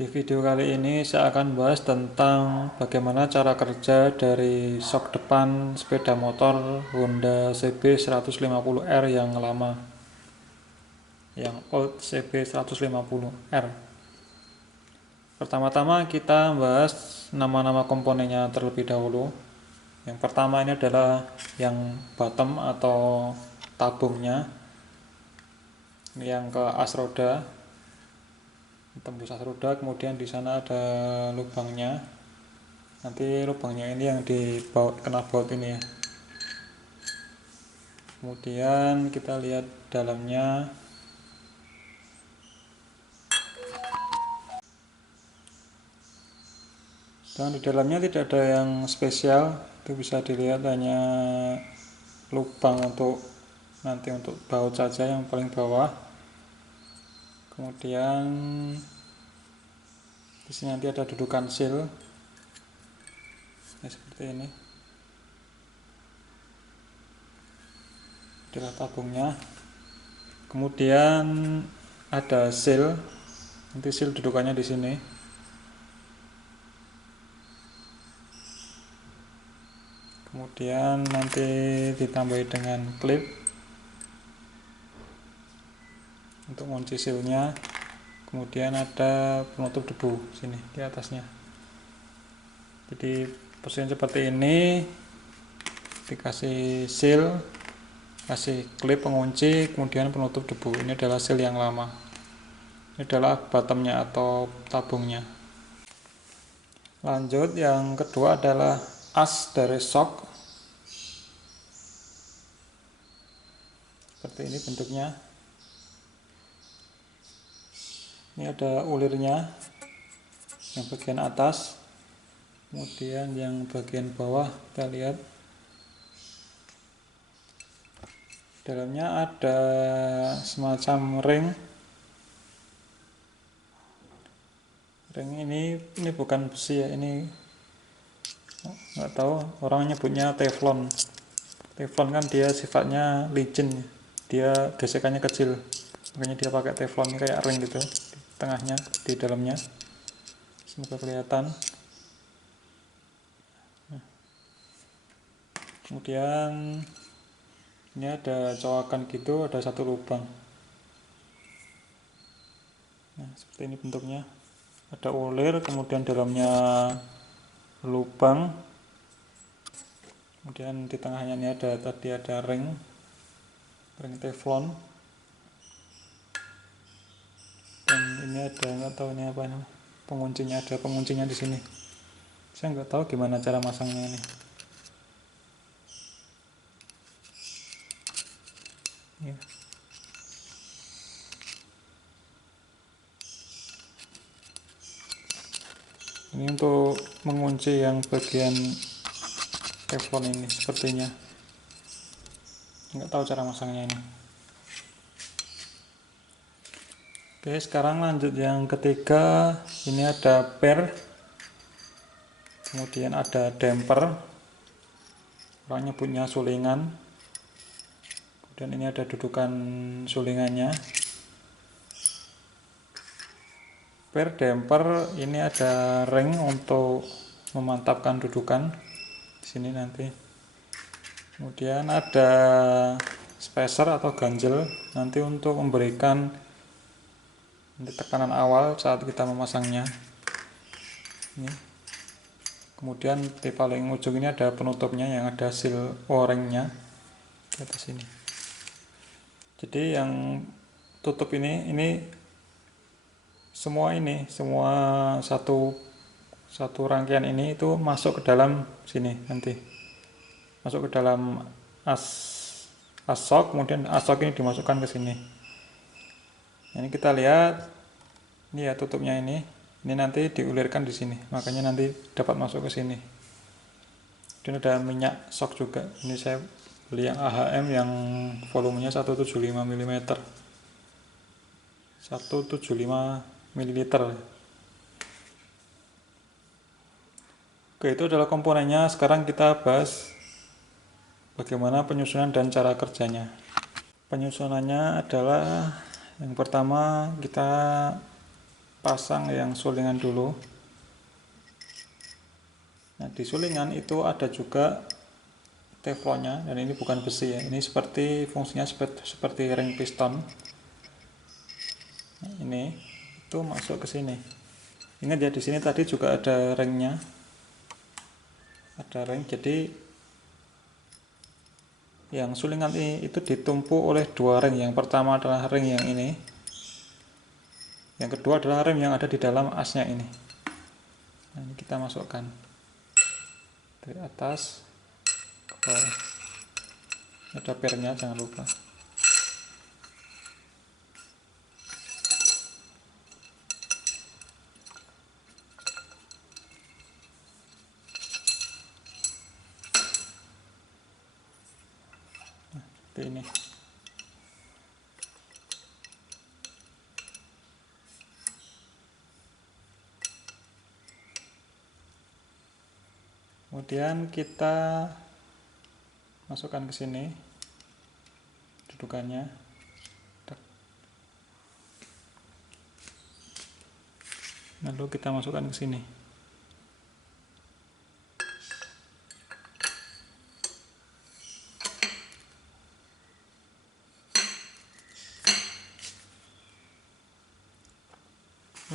Di video kali ini saya akan bahas tentang bagaimana cara kerja dari sok depan sepeda motor Honda CB 150R yang lama, yang old CB 150R. Pertama-tama kita bahas nama-nama komponennya terlebih dahulu. Yang pertama ini adalah yang bottom atau tabungnya, yang ke as roda, tembus as roda, kemudian di sana ada lubangnya. Nanti lubangnya ini yang di baut, kena baut ini ya. Kemudian kita lihat dalamnya. Dan di dalamnya tidak ada yang spesial, itu bisa dilihat hanya lubang untuk nanti untuk baut saja yang paling bawah. Kemudian di sini nanti ada dudukan seal, ya, seperti ini. Adalah tabungnya. Kemudian ada seal, nanti seal dudukannya di sini. Kemudian nanti ditambahi dengan klip untuk ngunci sealnya. Kemudian ada penutup debu sini di atasnya. Jadi posisi seperti ini, dikasih seal, kasih klip pengunci, kemudian penutup debu. Ini adalah seal yang lama. Ini adalah bottomnya atau tabungnya. Lanjut, yang kedua adalah as dari shock. Seperti ini bentuknya. Ini ada ulirnya yang bagian atas, kemudian yang bagian bawah kita lihat dalamnya ada semacam ring. Ring ini bukan besi ya, ini nggak tahu orang nyebutnya teflon. Teflon kan dia sifatnya licin, dia gesekannya kecil, makanya dia pakai teflon kayak ring gitu di tengahnya, di dalamnya. Semoga kelihatan. Kemudian ini ada coakan gitu, ada satu lubang. Nah, seperti ini bentuknya. Ada ulir, kemudian dalamnya lubang. Kemudian di tengahnya ini ada ring teflon. Dan ini ada, nggak tahu ini apa nih, penguncinya, ada penguncinya di sini. Saya nggak tahu gimana cara masangnya ini. Ya. Ini untuk mengunci yang bagian teflon ini sepertinya. Nggak tahu cara masangnya ini. Oke, sekarang lanjut yang ketiga. Ini ada per, kemudian ada damper, orang nyebutnya sulingan. Kemudian ini ada dudukan sulingannya. Per, damper, ini ada ring untuk memantapkan dudukan di sini nanti. Kemudian ada spacer atau ganjel nanti untuk memberikan tekanan awal saat kita memasangnya. Ini. Kemudian di paling ujung ini ada penutupnya yang ada seal o-ringnya di atas sini. Jadi yang tutup ini semua satu rangkaian ini itu masuk ke dalam sini nanti. Masuk ke dalam as shock, kemudian as shock ini dimasukkan ke sini. Ini kita lihat, ini ya tutupnya ini nanti diulirkan di sini, makanya nanti dapat masuk ke sini. Dan ada minyak shock juga. Ini saya beli yang AHM yang volumenya 175 mm. 175 ml. Oke, itu adalah komponennya. Sekarang kita bahas bagaimana penyusunan dan cara kerjanya. Penyusunannya adalah yang pertama kita pasang yang sulingan dulu. Nah, di sulingan itu ada juga teflonnya, dan ini bukan besi ya. Ini seperti fungsinya seperti ring piston. Nah, ini itu masuk ke sini. Ingat ya, di sini tadi juga ada ringnya. Ada ring, jadi yang sulingan ini itu ditumpu oleh dua ring. Yang pertama adalah ring yang ini. Yang kedua adalah ring yang ada di dalam asnya ini. Nah, ini kita masukkan dari atas ke bawah. Ada pernya, jangan lupa. Nah, seperti ini. Kemudian kita masukkan ke sini dudukannya. Lalu kita masukkan ke sini.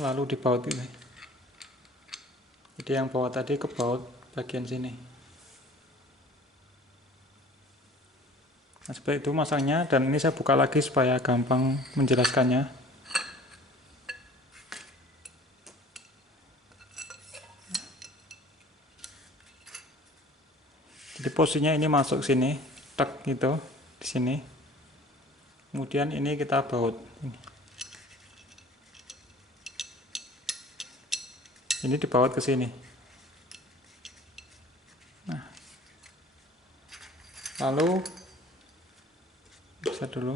Lalu dibaut ini. Jadi yang bawah tadi kebaut bagian sini. Nah, seperti itu masangnya, dan ini saya buka lagi supaya gampang menjelaskannya. Jadi posisinya ini masuk sini, tak gitu di sini. Kemudian ini kita baut. Ini dibaut ke sini. Nah, lalu bisa dulu.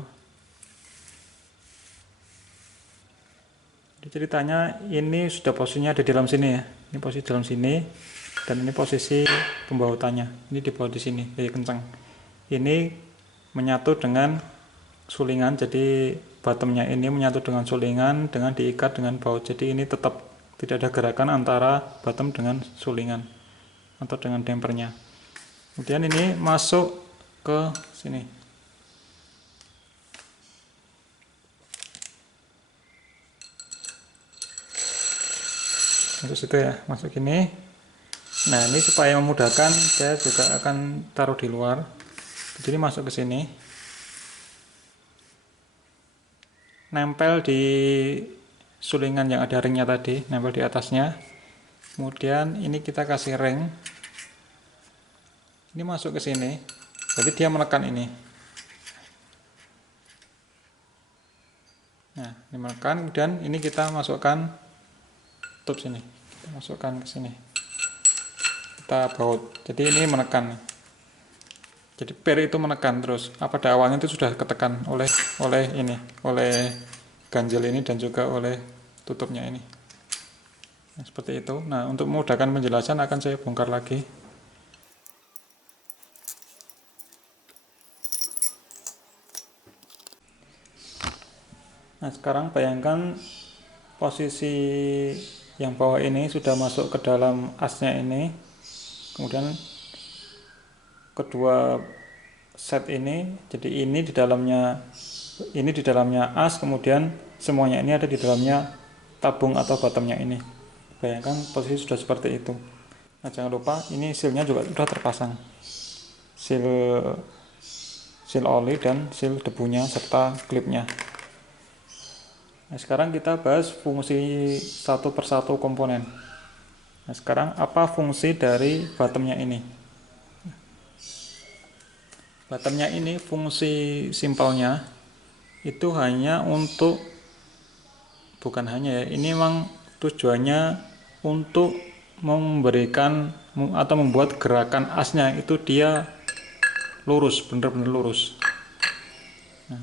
Jadi ceritanya ini sudah posisinya ada di dalam sini ya. Ini posisi dalam sini, dan ini posisi pembautannya. Ini dibaut di sini, jadi kencang. Ini menyatu dengan sulingan, jadi bottomnya ini menyatu dengan sulingan dengan diikat dengan baut. Jadi ini tetap tidak ada gerakan antara bottom dengan sulingan atau dengan dampernya. Kemudian ini masuk ke sini. Masuk situ ya, masuk ini. Nah, ini supaya memudahkan, saya juga akan taruh di luar. Jadi masuk ke sini. Nempel di sulingan yang ada ringnya tadi, nempel di atasnya. Kemudian ini kita kasih ring. Ini masuk ke sini. Jadi dia menekan ini. Nah, ini menekan, kemudian ini kita masukkan tutup sini. Kita masukkan ke sini. Kita baut. Jadi ini menekan. Jadi per itu menekan terus. Pada awalnya itu sudah ketekan oleh ganjel ini dan juga oleh tutupnya ini. Nah, seperti itu. Nah, untuk memudahkan penjelasan akan saya bongkar lagi. Nah, sekarang bayangkan posisi yang bawah ini sudah masuk ke dalam asnya ini. Kemudian kedua set ini, jadi ini di dalamnya as, kemudian semuanya ini ada di dalamnya tabung atau bottomnya ini. Bayangkan posisi sudah seperti itu. Nah, jangan lupa ini sealnya juga sudah terpasang, seal oli dan seal debunya serta klipnya. Nah, sekarang kita bahas fungsi satu persatu komponen. Nah, sekarang apa fungsi dari bottomnya ini? Bottomnya ini fungsi simpelnya itu hanya untuk, bukan hanya ya, ini memang tujuannya untuk memberikan atau membuat gerakan asnya itu dia lurus, benar-benar lurus. Nah,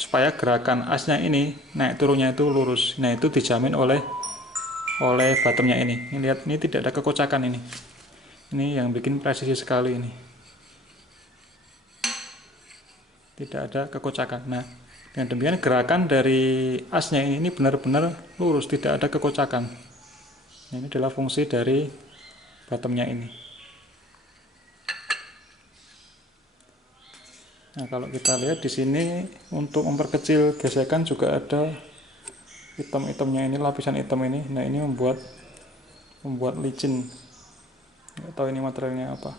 supaya gerakan asnya ini naik turunnya itu lurus. Nah, itu dijamin oleh bottomnya ini. Ini lihat, ini tidak ada kekocakan ini. Ini yang bikin presisi sekali ini. Tidak ada kekocakan. Nah, Dengan demikian gerakan dari asnya ini benar-benar lurus, tidak ada kekocakan. Ini adalah fungsi dari bottomnya ini. Nah, kalau kita lihat di sini untuk memperkecil gesekan juga ada hitam-hitamnya ini, lapisan hitam ini. Nah, ini membuat licin. Nggak tahu ini materialnya apa.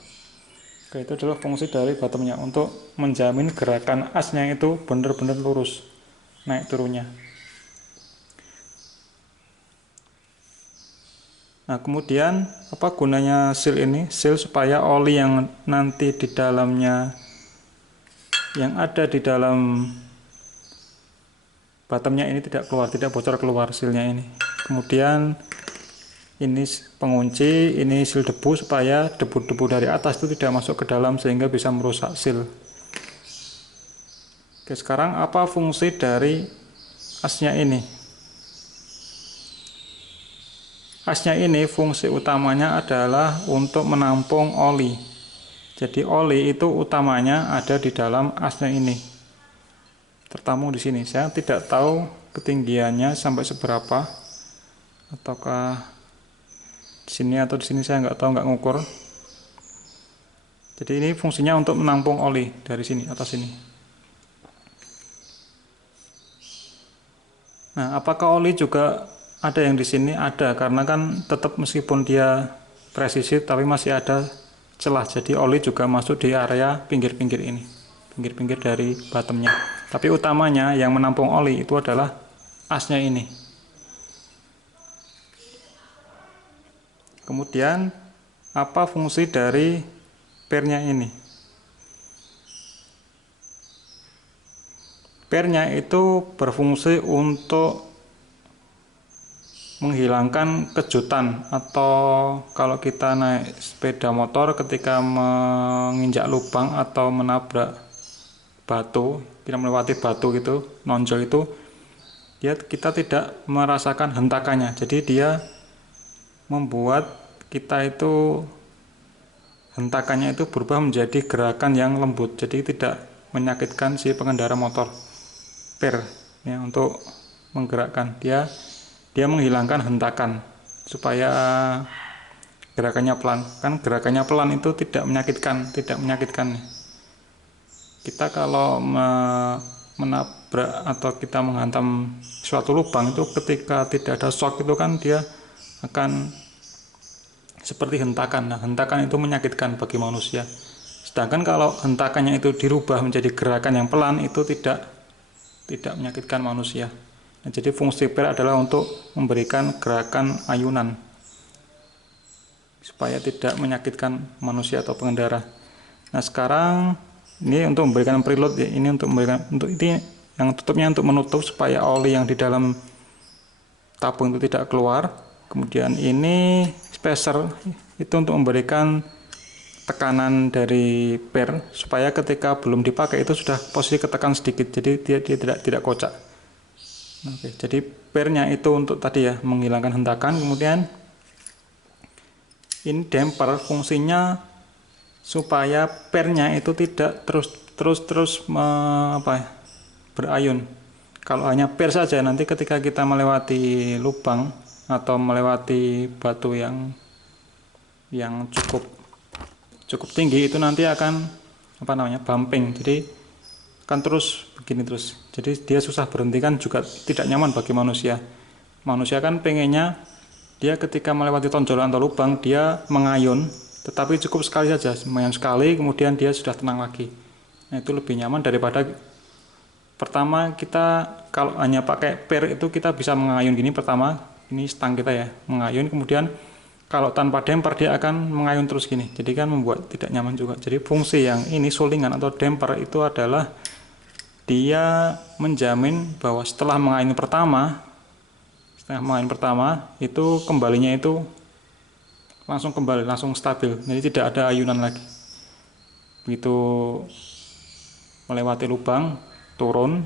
Oke, itu adalah fungsi dari bottomnya untuk menjamin gerakan asnya itu benar-benar lurus naik turunnya. Nah, kemudian apa gunanya seal ini? Seal supaya oli yang nanti di dalamnya, yang ada di dalam bottomnya ini tidak keluar, tidak bocor keluar sealnya ini. Kemudian ini pengunci, ini seal debu supaya debu-debu dari atas itu tidak masuk ke dalam sehingga bisa merusak seal. Oke, sekarang apa fungsi dari asnya ini? Asnya ini fungsi utamanya adalah untuk menampung oli. Jadi oli itu utamanya ada di dalam asnya ini. Tertampung di sini. Saya tidak tahu ketinggiannya sampai seberapa. Ataukah di sini atau di sini, saya nggak tahu, nggak ngukur. Jadi ini fungsinya untuk menampung oli dari sini, atas sini. Nah, apakah oli juga ada yang di sini? Ada, karena kan tetap meskipun dia presisi tapi masih ada celah. Jadi oli juga masuk di area pinggir-pinggir ini, pinggir-pinggir dari bottomnya. Tapi utamanya yang menampung oli itu adalah asnya ini. Kemudian apa fungsi dari pernya ini? Pernya itu berfungsi untuk menghilangkan kejutan, atau kalau kita naik sepeda motor ketika menginjak lubang atau menabrak batu, kita melewati batu gitu, nonjol itu, kita tidak merasakan hentakannya. Jadi dia membuat kita itu hentakannya itu berubah menjadi gerakan yang lembut, jadi tidak menyakitkan si pengendara motor. Per ya, untuk menggerakkan dia menghilangkan hentakan supaya gerakannya pelan. Kan gerakannya pelan itu tidak menyakitkan. Kita kalau menabrak atau kita menghantam suatu lubang itu ketika tidak ada shock itu kan dia akan seperti hentakan. Nah, hentakan itu menyakitkan bagi manusia. Sedangkan kalau hentakannya itu dirubah menjadi gerakan yang pelan, itu tidak menyakitkan manusia. Nah, jadi fungsi per adalah untuk memberikan gerakan ayunan supaya tidak menyakitkan manusia atau pengendara. Nah, sekarang ini untuk memberikan preload ya, ini untuk ini yang tutupnya untuk menutup supaya oli yang di dalam tabung itu tidak keluar. Kemudian ini spacer itu untuk memberikan tekanan dari per supaya ketika belum dipakai itu sudah posisi ketekan sedikit, jadi dia tidak kocak. Oke, jadi pernya itu untuk tadi ya, menghilangkan hentakan. Kemudian ini damper, fungsinya supaya pernya itu tidak terus berayun. Kalau hanya per saja, nanti ketika kita melewati lubang atau melewati batu yang cukup tinggi, itu nanti akan bumping, jadi akan terus begini terus. Jadi dia susah berhenti, kan juga tidak nyaman bagi manusia. Manusia kan pengennya dia ketika melewati tonjolan atau lubang dia mengayun, tetapi cukup sekali saja, mengayun sekali kemudian dia sudah tenang lagi. Nah, itu lebih nyaman daripada pertama kita kalau hanya pakai per itu kita bisa mengayun gini, pertama ini stang kita ya mengayun, kemudian kalau tanpa damper dia akan mengayun terus gini, jadi kan membuat tidak nyaman juga. Jadi fungsi yang ini sulingan atau damper itu adalah dia menjamin bahwa setelah mengayun pertama itu kembalinya itu langsung stabil, jadi tidak ada ayunan lagi. Begitu melewati lubang turun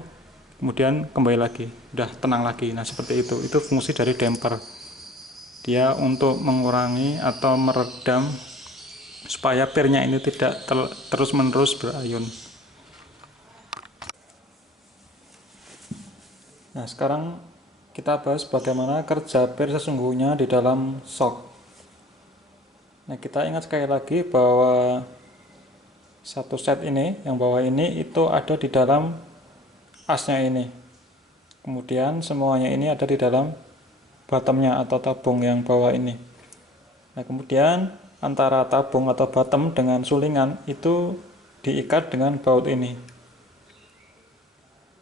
kemudian kembali lagi, udah tenang lagi. Nah, seperti itu fungsi dari damper. Dia untuk mengurangi atau meredam supaya pernya ini tidak terus-menerus berayun. Nah, sekarang kita bahas bagaimana kerja per sesungguhnya di dalam SOC. Nah, kita ingat sekali lagi bahwa satu set ini, yang bawah ini itu ada di dalam asnya ini. Kemudian semuanya ini ada di dalam bottomnya atau tabung yang bawah ini. Nah, kemudian antara tabung atau bottom dengan sulingan itu diikat dengan baut ini.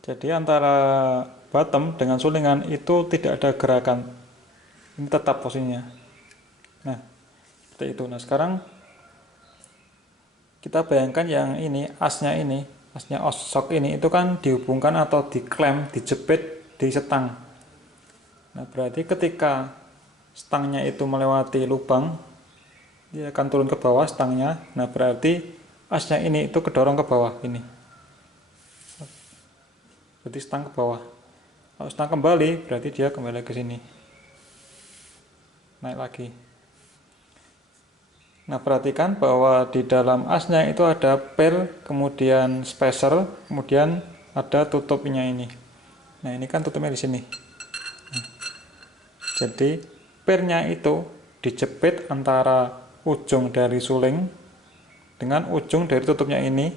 Jadi antara bottom dengan sulingan itu tidak ada gerakan, ini tetap posisinya. Nah, seperti itu. Nah, sekarang kita bayangkan yang ini, asnya SOC ini itu kan dihubungkan atau diklem, dijepit di stang. Nah, berarti ketika stangnya itu melewati lubang, dia akan turun ke bawah stangnya. Nah, berarti asnya ini itu kedorong ke bawah ini. Berarti stang ke bawah. Kalau stang kembali, berarti dia kembali ke sini. Naik lagi. Nah, perhatikan bahwa di dalam asnya itu ada per, kemudian spacer, kemudian ada tutupnya ini. Nah, ini kan tutupnya di sini. Nah, jadi pernya itu dijepit antara ujung dari suling dengan ujung dari tutupnya ini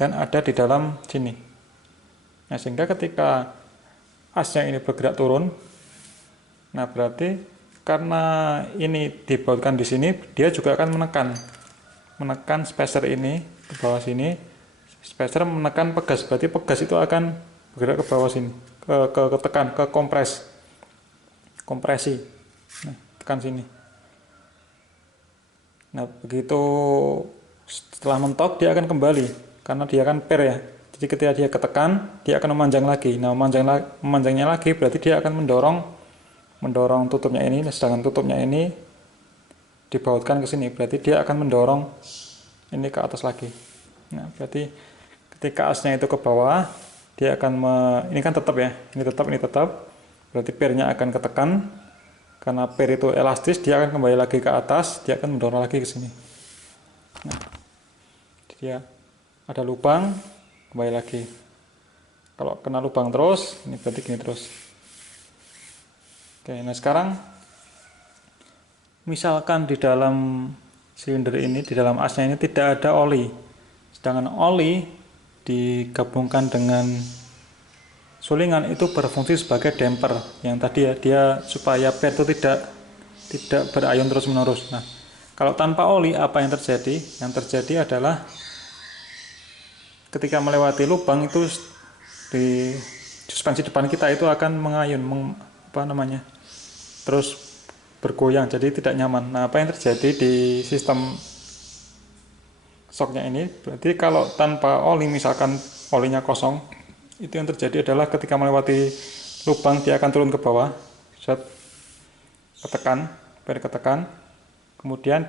dan ada di dalam sini. Nah, sehingga ketika asnya ini bergerak turun, nah berarti karena ini dibautkan di sini, dia juga akan menekan spacer ini ke bawah sini. Spacer menekan pegas, berarti pegas itu akan bergerak ke bawah sini, ke tekan, ke kompresi. Nah, tekan sini. Nah, begitu setelah mentok dia akan kembali karena dia akan per ya. Jadi ketika dia ketekan, dia akan memanjang lagi. Nah, memanjangnya lagi berarti dia akan mendorong tutupnya ini, sedangkan tutupnya ini dibautkan ke sini, berarti dia akan mendorong ini ke atas lagi. Nah, berarti ketika asnya itu ke bawah, dia akan ini kan tetap ya, ini tetap, berarti pernya akan ketekan. Karena per itu elastis, dia akan kembali lagi ke atas, dia akan mendorong lagi ke sini. Nah, dia ada lubang, kembali lagi. Kalau kena lubang terus, ini berarti gini terus. Oke, nah sekarang misalkan di dalam silinder ini, di dalam asnya ini tidak ada oli. Sedangkan oli digabungkan dengan sulingan itu berfungsi sebagai damper. Yang tadi ya, dia supaya per itu tidak berayun terus-menerus. Nah, kalau tanpa oli apa yang terjadi? Yang terjadi adalah ketika melewati lubang itu di suspensi depan kita itu akan mengayun, terus bergoyang, jadi tidak nyaman. Nah, apa yang terjadi di sistem shocknya ini, berarti kalau tanpa oli, misalkan olinya kosong, itu yang terjadi adalah ketika melewati lubang dia akan turun ke bawah, ketekan, kemudian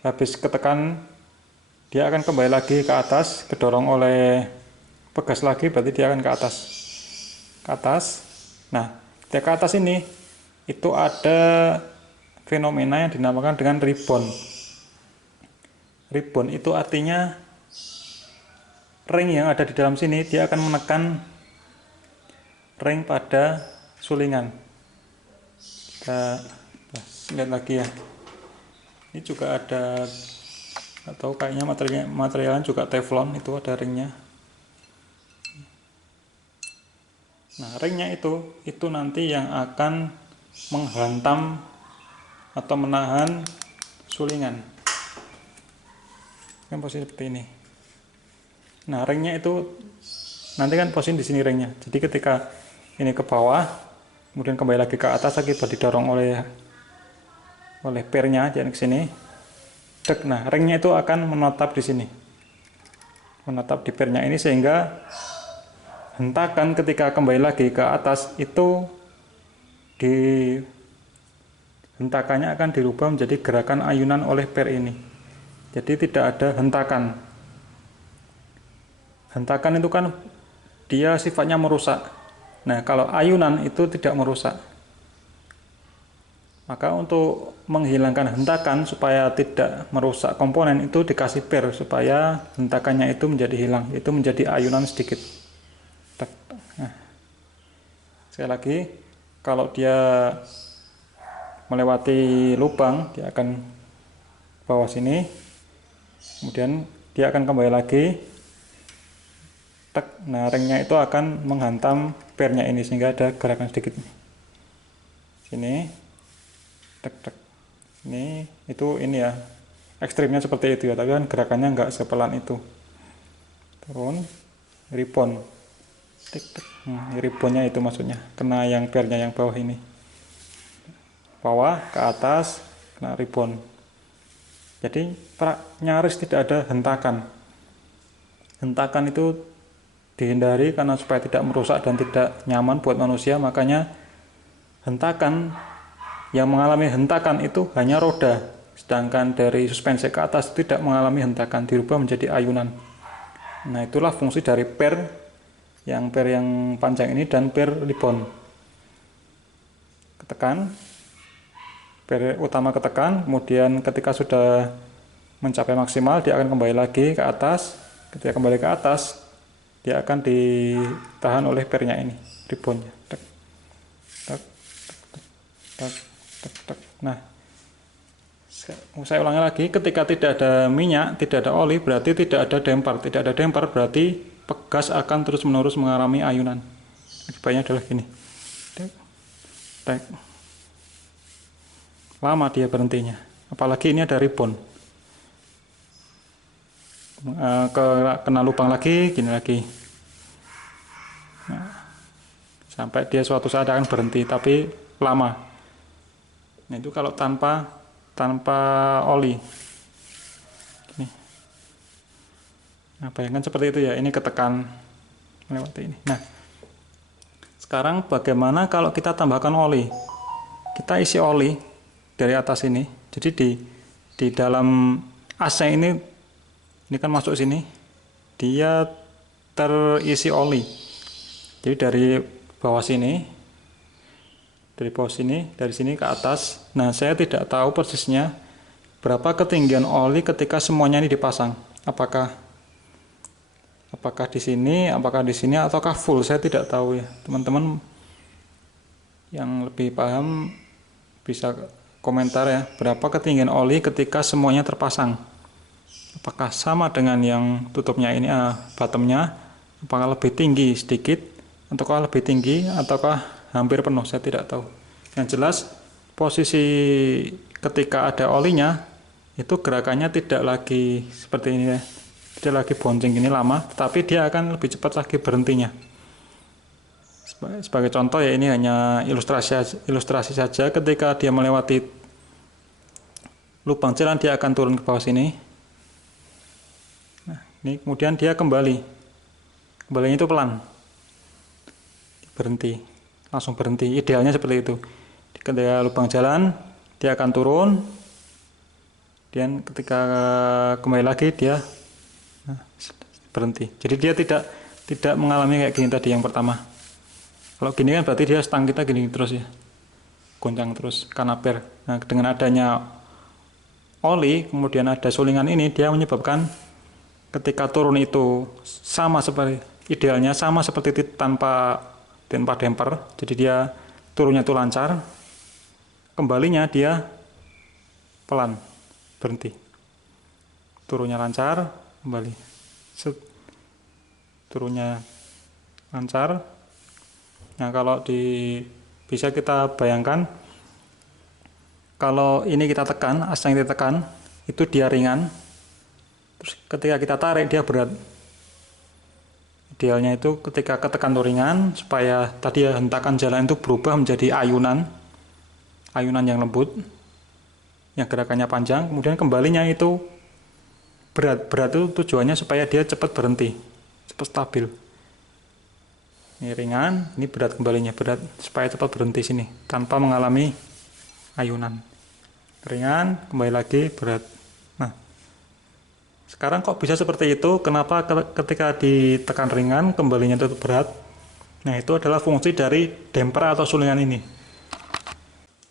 habis ketekan dia akan kembali lagi ke atas, kedorong oleh pegas lagi, berarti dia akan ke atas. Nah, ketika ke atas ini itu ada fenomena yang dinamakan dengan rebound. Rebound itu artinya ring yang ada di dalam sini dia akan menekan ring pada sulingan. Kita lihat lagi ya. Ini juga ada, atau kayaknya materialnya juga teflon, itu ada ringnya. Nah, ringnya itu nanti yang akan menghantam atau menahan sulingan. Kan posisi seperti ini. Nah, ringnya itu nanti kan posisi di sini ringnya. Jadi ketika ini ke bawah, kemudian kembali lagi ke atas akibat didorong oleh pernya jadi ke sini. Nah, ringnya itu akan menetap di sini. Menetap di pernya ini sehingga hentakan ketika kembali lagi ke atas itu hentakannya akan dirubah menjadi gerakan ayunan oleh per ini. Jadi tidak ada hentakan. Hentakan itu kan dia sifatnya merusak. Nah, kalau ayunan itu tidak merusak. Maka untuk menghilangkan hentakan supaya tidak merusak komponen itu dikasih per supaya hentakannya itu menjadi hilang, itu menjadi ayunan sedikit. Nah, Sekali lagi, kalau dia melewati lubang, dia akan bawah sini, kemudian dia akan kembali lagi. Nah, ringnya itu akan menghantam pernya ini sehingga ada gerakan sedikit. Sini, tek. Ini ya, ekstrimnya seperti itu ya, tapi kan gerakannya nggak sepelan itu. Turun, rebound, tek. Reboundnya itu maksudnya, kena yang pernya yang bawah ini. Bawah ke atas, kena rebound. Jadi nyaris tidak ada hentakan. Hentakan itu dihindari karena supaya tidak merusak dan tidak nyaman buat manusia, makanya hentakan yang mengalami hentakan itu hanya roda, sedangkan dari suspensi ke atas tidak mengalami hentakan, dirubah menjadi ayunan. Nah, itulah fungsi dari per yang panjang ini dan per rebound. Ketekan, per utama ketekan, kemudian ketika sudah mencapai maksimal dia akan kembali lagi ke atas. Ketika kembali ke atas dia akan ditahan oleh pernya ini, reboundnya. Nah, saya ulangi lagi, ketika tidak ada minyak, tidak ada oli, berarti tidak ada damper. Tidak ada damper berarti pegas akan terus-menerus mengalami ayunan. Akibatnya adalah gini. Lama dia berhentinya. Apalagi ini ada rebound. Kena lubang lagi, gini lagi. Nah, sampai dia suatu saat akan berhenti, tapi lama. Nah, itu kalau tanpa oli. Nah, bayangkan seperti itu ya, ini ketekan melewati ini. Nah, sekarang bagaimana kalau kita tambahkan oli? Kita isi oli dari atas ini. Jadi di dalam asnya ini kan masuk sini, dia terisi oli. Jadi dari bawah sini, dari sini ke atas. Nah, saya tidak tahu persisnya berapa ketinggian oli ketika semuanya ini dipasang. Apakah di sini, ataukah full? Saya tidak tahu ya. Teman-teman yang lebih paham bisa komentar ya. Berapa ketinggian oli ketika semuanya terpasang? Apakah sama dengan yang tutupnya ini, bottomnya? Apakah lebih tinggi sedikit, ataukah lebih tinggi, ataukah hampir penuh? Saya tidak tahu. Yang jelas posisi ketika ada olinya itu gerakannya tidak lagi seperti ini ya, tidak lagi bouncing ini lama, tetapi dia akan lebih cepat lagi berhentinya. Sebagai contoh ya, ini hanya ilustrasi saja. Ketika dia melewati lubang jalan, dia akan turun ke bawah sini. Nah, ini kemudian dia kembalinya itu pelan, berhenti, langsung berhenti. Idealnya seperti itu. Ketika lubang jalan dia akan turun, dan ketika kembali lagi dia berhenti. Jadi dia tidak mengalami kayak gini tadi yang pertama. Kalau gini kan berarti dia stang kita gini terus ya, goncang terus karena per. Nah, dengan adanya oli kemudian ada sulingan ini, dia menyebabkan ketika turun itu idealnya sama seperti tanpa damper. Jadi dia turunnya itu lancar, kembalinya dia pelan, berhenti. Turunnya lancar, kembali. Turunnya lancar. Nah, kalau bisa kita bayangkan, kalau ini kita tekan, as yang kita tekan, itu dia ringan. Terus ketika kita tarik dia berat. Idealnya itu ketika ketekan itu ringan, supaya tadi ya hentakan jalan itu berubah menjadi ayunan yang lembut, yang gerakannya panjang, kemudian kembalinya itu berat itu tujuannya supaya dia cepat berhenti, cepat stabil. Ini ringan, ini berat, kembalinya berat, supaya cepat berhenti sini tanpa mengalami ayunan. Ringan, kembali lagi berat. Nah, sekarang kok bisa seperti itu? Kenapa ketika ditekan ringan, kembalinya itu berat? Nah, itu adalah fungsi dari damper atau sulingan ini.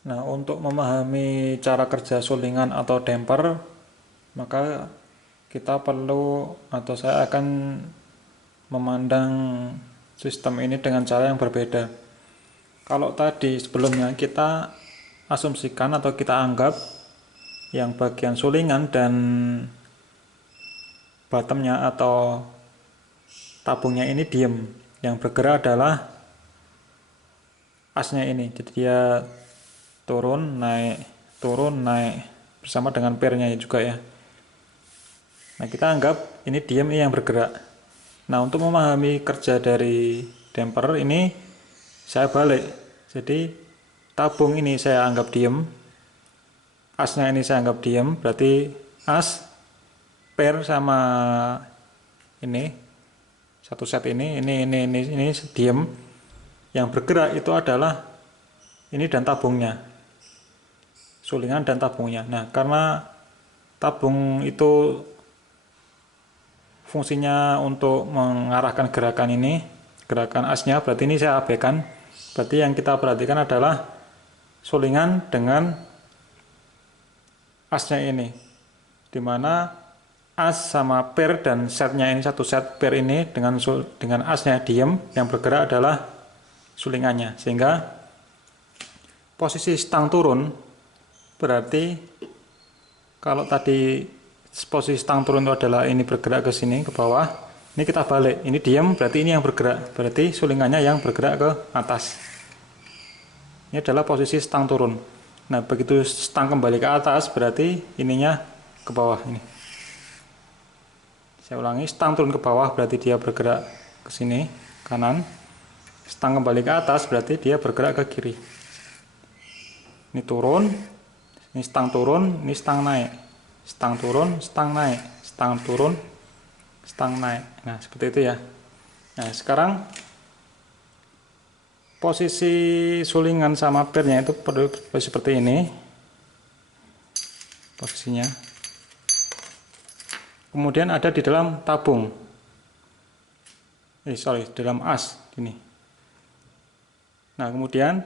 Nah, untuk memahami cara kerja sulingan atau damper, maka kita perlu, atau saya akan memandang sistem ini dengan cara yang berbeda. Kalau tadi sebelumnya kita asumsikan atau kita anggap yang bagian sulingan dan bottomnya atau tabungnya ini diem, yang bergerak adalah asnya ini. Jadi dia turun naik bersama dengan pairnya juga ya. Nah, kita anggap ini diem, ini yang bergerak. Nah, untuk memahami kerja dari damper ini saya balik. Jadi tabung ini saya anggap diem, asnya ini saya anggap diem, berarti as pair sama ini satu set ini diem. Yang bergerak itu adalah ini dan tabungnya, sulingan dan tabungnya. Nah, karena tabung itu fungsinya untuk mengarahkan gerakan ini, gerakan asnya, berarti ini saya abaikan. Berarti yang kita perhatikan adalah sulingan dengan asnya ini, dimana as sama pair dan setnya ini, satu set pair ini dengan asnya diem, yang bergerak adalah sulingannya. Sehingga posisi stang turun berarti kalau tadi posisi stang turun itu adalah ini bergerak ke sini ke bawah, ini kita balik, ini diam berarti ini yang bergerak, berarti sulingannya yang bergerak ke atas. Ini adalah posisi stang turun. Nah, begitu stang kembali ke atas berarti ininya ke bawah ini. Saya ulangi, stang turun ke bawah berarti dia bergerak ke sini kanan. Stang kembali ke atas berarti dia bergerak ke kiri. Ini turun, ini stang turun, ini stang naik. Stang turun, stang naik, stang turun, stang naik. Nah, seperti itu ya. Nah, sekarang posisi sulingan sama pairnya itu seperti ini posisinya. Kemudian ada di dalam tabung. Dalam as ini. Nah, kemudian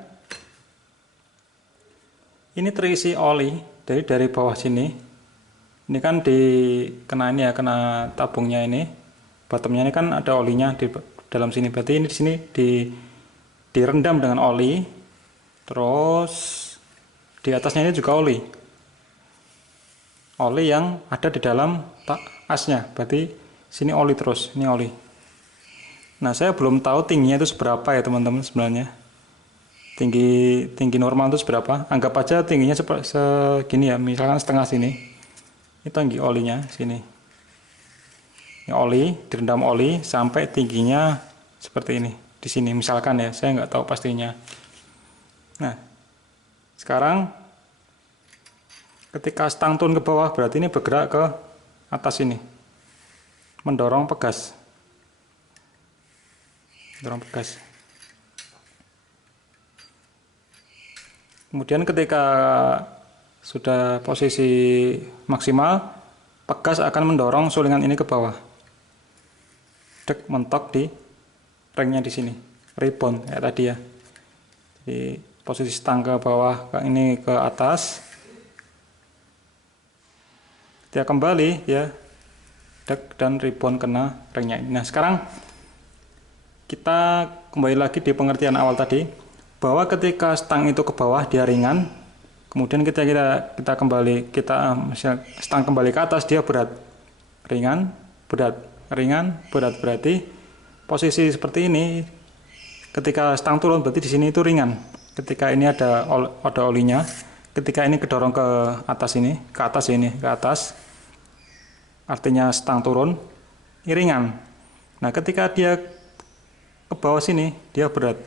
ini terisi oli dari bawah sini. Ini kan kena ini ya, kena tabungnya ini. Bottomnya ini kan ada olinya di dalam sini. Berarti ini di sini direndam dengan oli. Terus di atasnya ini juga oli. Oli yang ada di dalam asnya. Berarti sini oli terus, ini oli. Nah, saya belum tahu tingginya itu seberapa ya, teman-teman sebenarnya. Tinggi normal itu seberapa? Anggap aja tingginya segini ya, misalkan setengah sini. Ini tinggi olinya sini. Ini oli, direndam oli sampai tingginya seperti ini. Di sini misalkan ya, saya nggak tahu pastinya. Nah, sekarang ketika stang turun ke bawah berarti ini bergerak ke atas ini. Mendorong pegas. Mendorong pegas. Kemudian ketika sudah posisi maksimal, pegas akan mendorong sulingan ini ke bawah. Dek, mentok di ringnya di sini, rebound kayak tadi ya. Jadi posisi stang ke bawah, ini ke atas. Dia kembali ya, dek dan rebound kena ringnya. Nah, sekarang kita kembali lagi di pengertian awal tadi, bahwa ketika stang itu ke bawah dia ringan, kemudian kita stang kembali ke atas dia berat, ringan, berat, ringan, berat. Berarti posisi seperti ini ketika stang turun berarti di sini itu ringan. Ketika ini ada olinya, ketika ini kedorong ke atas ini, ke atas, artinya stang turun, ini ringan. Nah, ketika dia ke bawah sini dia berat.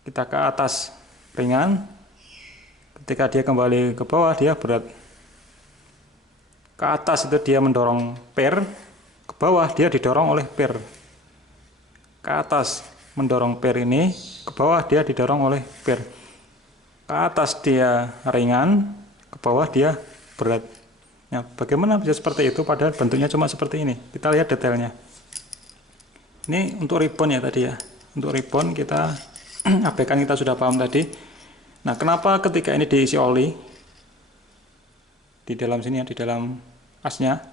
Kita ke atas ringan, ketika dia kembali ke bawah dia berat. Ke atas itu dia mendorong pair, ke bawah dia didorong oleh pair. Ke atas mendorong pair ini, ke bawah dia didorong oleh pair. Ke atas dia ringan, ke bawah dia berat. Nah, bagaimana bisa seperti itu padahal bentuknya cuma seperti ini? Kita lihat detailnya. Ini untuk rebound ya tadi ya. Untuk rebound kita abaikan, kita sudah paham tadi. Nah, kenapa ketika ini diisi oli di dalam sini ya, di dalam asnya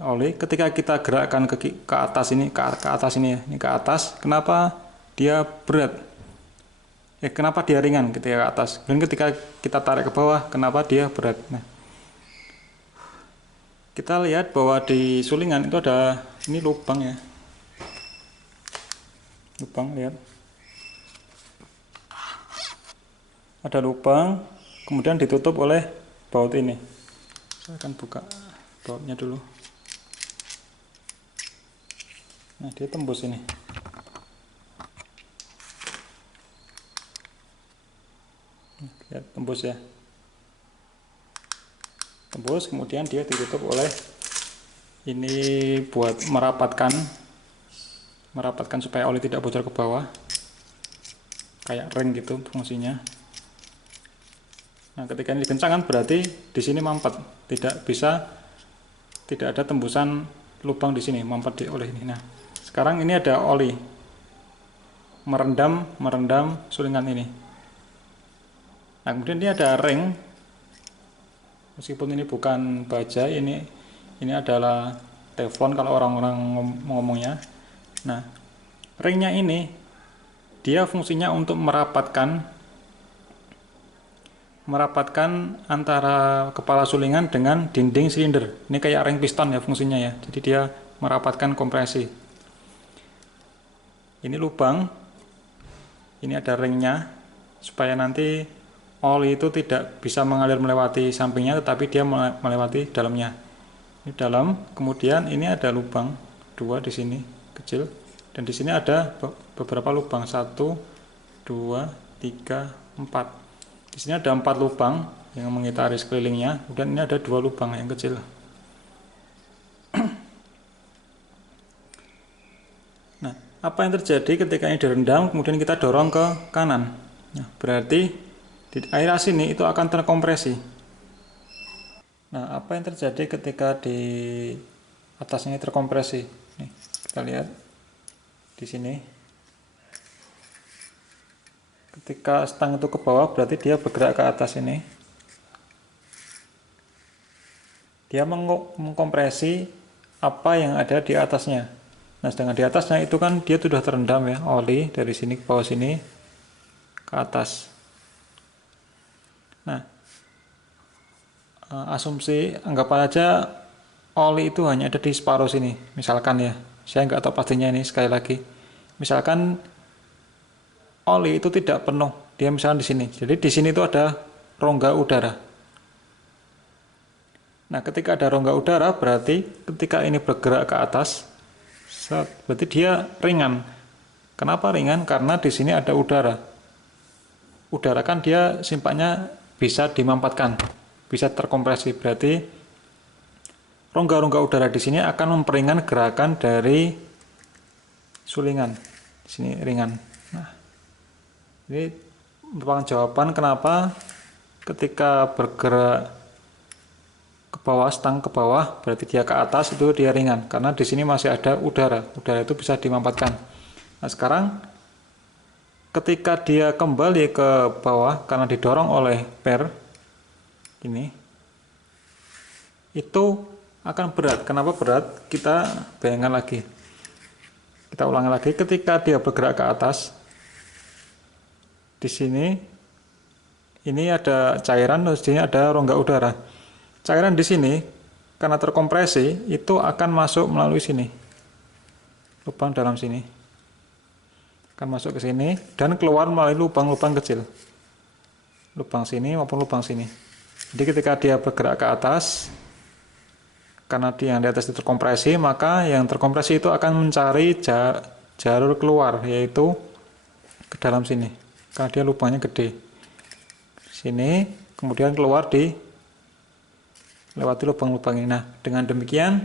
oli, ketika kita gerakkan ke atas ini, ke atas ini ya, ini ke atas, kenapa dia berat. Kenapa dia ringan ketika ke atas? Dan ketika kita tarik ke bawah, kenapa dia berat? Nah, kita lihat bahwa di sulingan itu ada ini lubang ya. Lubang, lihat. Ada lubang, kemudian ditutup oleh baut ini. Saya akan buka bautnya dulu. Nah, dia tembus ini. Lihat, tembus ya. Tembus, kemudian dia ditutup oleh ini buat merapatkan supaya oli tidak bocor ke bawah, kayak ring gitu fungsinya. Nah, ketika ini dikencangkan berarti di sini mampet, tidak ada tembusan lubang di sini, mampet di oli ini. Nah, sekarang ini ada oli merendam sulingan ini. Nah, kemudian ini ada ring. Meskipun ini bukan baja, ini adalah teflon kalau orang-orang ngomongnya. Nah, ringnya ini dia fungsinya untuk merapatkan antara kepala sulingan dengan dinding silinder. Ini kayak ring piston ya fungsinya ya. Jadi dia merapatkan kompresi. Ini lubang, ini ada ringnya supaya nanti oli itu tidak bisa mengalir melewati sampingnya, tetapi dia melewati dalamnya. Ini dalam, kemudian ini ada lubang 2 di sini kecil, dan di sini ada beberapa lubang, 1, 2, 3, 4. Di sini ada 4 lubang yang mengitari sekelilingnya, kemudian ini ada 2 lubang yang kecil. Nah, apa yang terjadi ketika ini direndam, kemudian kita dorong ke kanan? Nah, berarti di area sini itu akan terkompresi. Nah, apa yang terjadi ketika di atasnya terkompresi? Nih, kita lihat di sini. Ketika stang itu ke bawah, berarti dia bergerak ke atas ini. Dia mengkompresi apa yang ada di atasnya. Nah, sedangkan di atasnya itu kan dia sudah terendam ya, oli dari sini ke bawah sini ke atas. Nah, asumsi anggap aja oli itu hanya ada di separuh sini, misalkan ya. Saya nggak tahu pastinya ini, sekali lagi. Misalkan oli itu tidak penuh, dia misalkan di sini. Jadi di sini itu ada rongga udara. Nah, ketika ada rongga udara berarti ketika ini bergerak ke atas, berarti dia ringan. Kenapa ringan? Karena di sini ada udara. Udara kan dia simpaknya bisa dimampatkan, bisa terkompresi. Berarti rongga-rongga udara di sini akan memperingan gerakan dari sulingan. Di sini ringan. Nah, ini merupakan jawaban kenapa ketika bergerak ke bawah, stang ke bawah, berarti dia ke atas itu dia ringan. Karena di sini masih ada udara. Udara itu bisa dimampatkan. Nah, sekarang ketika dia kembali ke bawah karena didorong oleh per ini, itu akan berat. Kenapa berat? Kita bayangkan lagi. Kita ulangi lagi. Ketika dia bergerak ke atas, di sini ini ada cairan, di sini ada rongga udara. Cairan di sini karena terkompresi itu akan masuk melalui sini, lubang dalam sini. Akan masuk ke sini dan keluar melalui lubang-lubang kecil, lubang sini maupun lubang sini. Jadi ketika dia bergerak ke atas, karena yang di atas itu terkompresi, maka yang terkompresi itu akan mencari jalur keluar, yaitu ke dalam sini, karena dia lubangnya gede. Sini, kemudian keluar lewati lubang-lubang ini. Nah, dengan demikian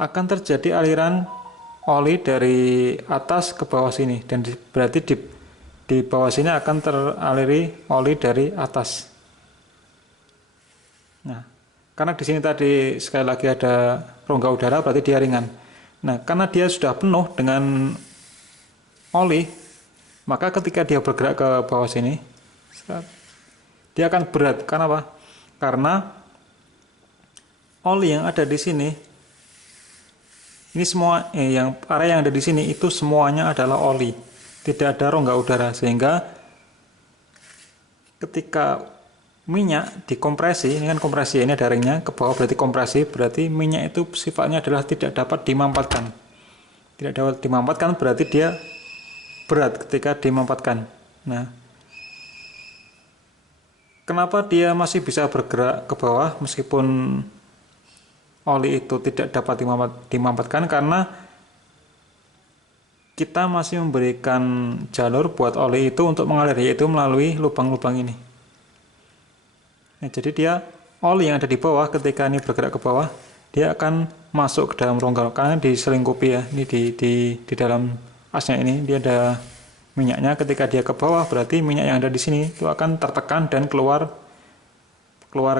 akan terjadi aliran oli dari atas ke bawah sini, dan berarti di bawah sini akan teraliri oli dari atas. Nah, karena di sini tadi sekali lagi ada rongga udara, berarti dia ringan. Nah, karena dia sudah penuh dengan oli, maka ketika dia bergerak ke bawah sini, dia akan berat. Karena apa? Karena oli yang ada di sini Ini semua yang area yang ada di sini itu semuanya adalah oli, tidak ada rongga udara, sehingga ketika minyak dikompresi, ini kan kompresi, ini ada ringnya ke bawah berarti kompresi, berarti minyak itu sifatnya adalah tidak dapat dimampatkan. Tidak dapat dimampatkan berarti dia berat ketika dimampatkan. Nah, kenapa dia masih bisa bergerak ke bawah meskipun oli itu tidak dapat dimampatkan? Karena kita masih memberikan jalur buat oli itu untuk mengalir, yaitu melalui lubang-lubang ini. Nah, jadi dia oli yang ada di bawah ketika ini bergerak ke bawah, dia akan masuk ke dalam rongga karena diselingkupi ya. Ini di dalam asnya ini dia ada minyaknya. Ketika dia ke bawah berarti minyak yang ada di sini itu akan tertekan dan keluar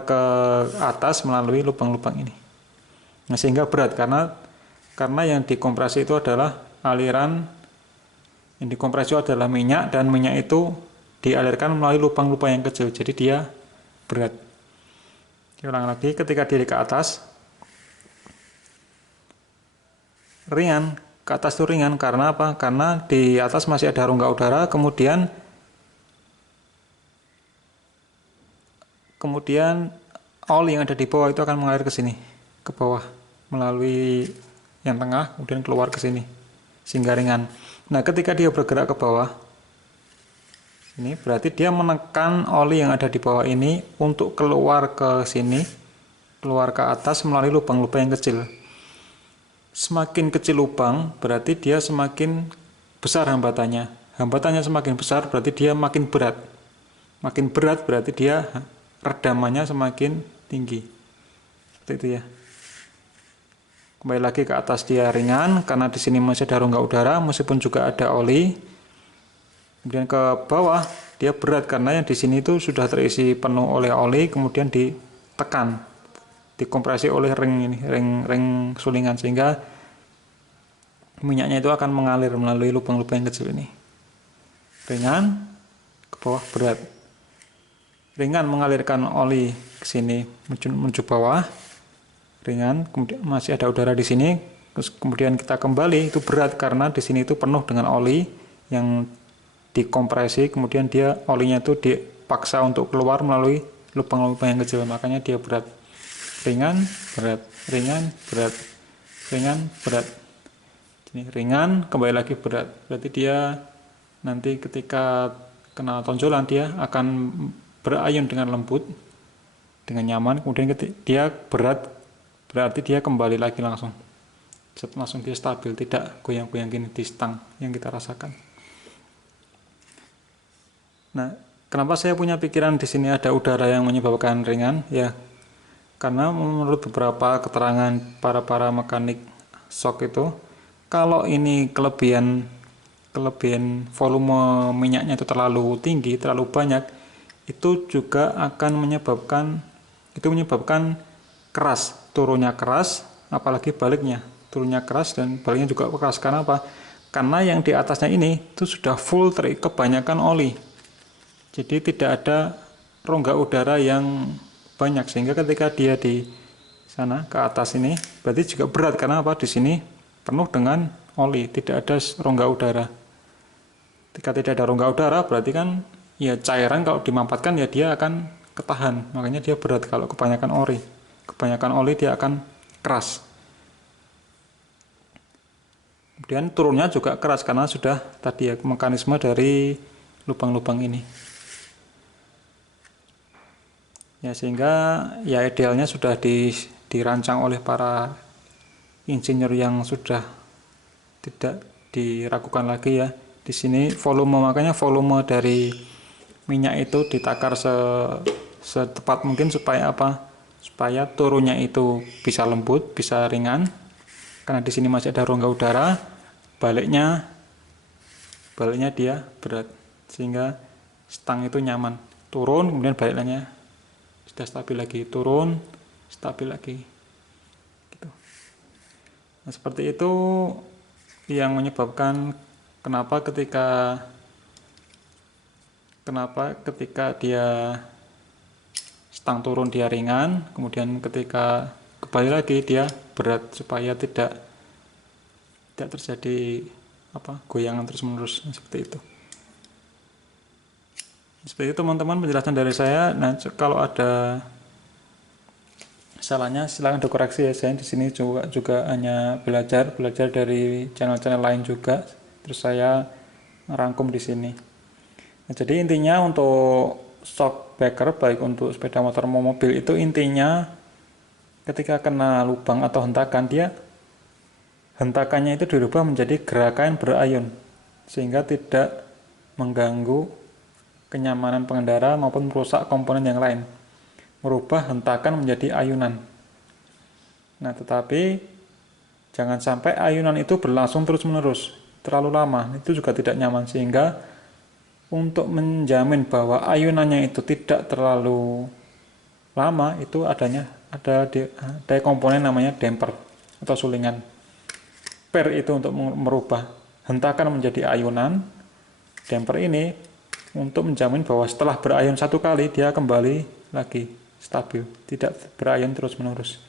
ke atas melalui lubang-lubang ini. Nah, sehingga berat karena yang dikompresi itu adalah aliran, yang dikompresi adalah minyak, dan minyak itu dialirkan melalui lubang-lubang yang kecil, jadi dia berat. Ulang lagi, ketika dia ke atas ringan, ke atas itu ringan karena apa? Karena di atas masih ada rongga udara, kemudian oli yang ada di bawah itu akan mengalir ke sini, ke bawah melalui yang tengah, kemudian keluar ke sini sehingga ringan. Nah, ketika dia bergerak ke bawah ini berarti dia menekan oli yang ada di bawah ini untuk keluar ke sini, keluar ke atas melalui lubang-lubang yang kecil. Semakin kecil lubang berarti dia semakin besar hambatannya. Hambatannya semakin besar berarti dia makin berat. Makin berat berarti dia redamannya semakin tinggi. Seperti itu ya. Kembali lagi ke atas dia ringan karena di sini masih ada rongga udara meskipun juga ada oli. Kemudian ke bawah dia berat karena yang di sini itu sudah terisi penuh oleh oli, kemudian ditekan, dikompresi oleh ring ini, ring sulingan, sehingga minyaknya itu akan mengalir melalui lubang-lubang yang kecil ini. Ringan, ke bawah berat. Ringan mengalirkan oli ke sini menuju bawah. Ringan, kemudian masih ada udara di sini, terus kemudian kita kembali itu berat karena di sini itu penuh dengan oli yang dikompresi, kemudian dia olinya itu dipaksa untuk keluar melalui lubang-lubang yang kecil, makanya dia berat. Ringan, berat, ringan, berat, ringan, berat. Ini ringan, kembali lagi berat. Berarti dia nanti ketika kena tonjolan dia akan berayun dengan lembut, dengan nyaman, kemudian dia berat. Berarti dia kembali lagi langsung dia stabil, tidak goyang-goyang gini di stang yang kita rasakan. Nah, kenapa saya punya pikiran di sini ada udara yang menyebabkan ringan? Ya, karena menurut beberapa keterangan para mekanik shock itu, kalau ini kelebihan volume minyaknya itu terlalu tinggi, terlalu banyak, itu juga akan menyebabkan keras, turunnya keras, apalagi baliknya turunnya keras dan baliknya juga keras. Karena apa? Karena yang di atasnya ini itu sudah full kebanyakan oli, jadi tidak ada rongga udara yang banyak, sehingga ketika dia di sana ke atas ini berarti juga berat. Karena apa? Di sini penuh dengan oli, tidak ada rongga udara. Ketika tidak ada rongga udara berarti kan ya cairan kalau dimampatkan ya dia akan ketahan, makanya dia berat. Kalau kebanyakan oli dia akan keras. Kemudian turunnya juga keras karena sudah tadi ya mekanisme dari lubang-lubang ini. Ya, sehingga ya idealnya sudah dirancang oleh para insinyur yang sudah tidak diragukan lagi ya. Di sini makanya volume dari minyak itu ditakar setepat mungkin supaya apa? Supaya turunnya itu bisa lembut, bisa ringan. Karena di sini masih ada rongga udara, baliknya dia berat, sehingga stang itu nyaman. Turun, kemudian baliknya sudah stabil lagi, turun, stabil lagi. Gitu. Nah, seperti itu yang menyebabkan kenapa ketika dia stang turun dia ringan, kemudian ketika kembali lagi dia berat, supaya tidak tidak terjadi goyangan terus-menerus. Seperti itu. Seperti itu teman-teman penjelasan dari saya. Nah, kalau ada salahnya silahkan dikoreksi ya. Saya di sini juga hanya belajar dari channel-channel lain juga. Terus saya rangkum di sini. Nah, jadi intinya untuk shock breaker baik untuk sepeda motor maupun mobil itu intinya ketika kena lubang atau hentakannya itu dirubah menjadi gerakan berayun sehingga tidak mengganggu kenyamanan pengendara maupun merusak komponen yang lain, merubah hentakan menjadi ayunan. Nah, tetapi jangan sampai ayunan itu berlangsung terus-menerus, terlalu lama, itu juga tidak nyaman. Sehingga untuk menjamin bahwa ayunannya itu tidak terlalu lama, itu ada komponen namanya damper atau sulingan. Per itu untuk merubah hentakan menjadi ayunan, damper ini untuk menjamin bahwa setelah berayun satu kali dia kembali lagi stabil, tidak berayun terus-menerus.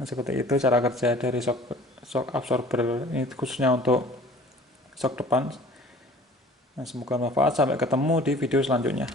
Nah, seperti itu cara kerja dari shock absorber ini khususnya untuk shock depan. Nah, semoga bermanfaat. Sampai ketemu di video selanjutnya.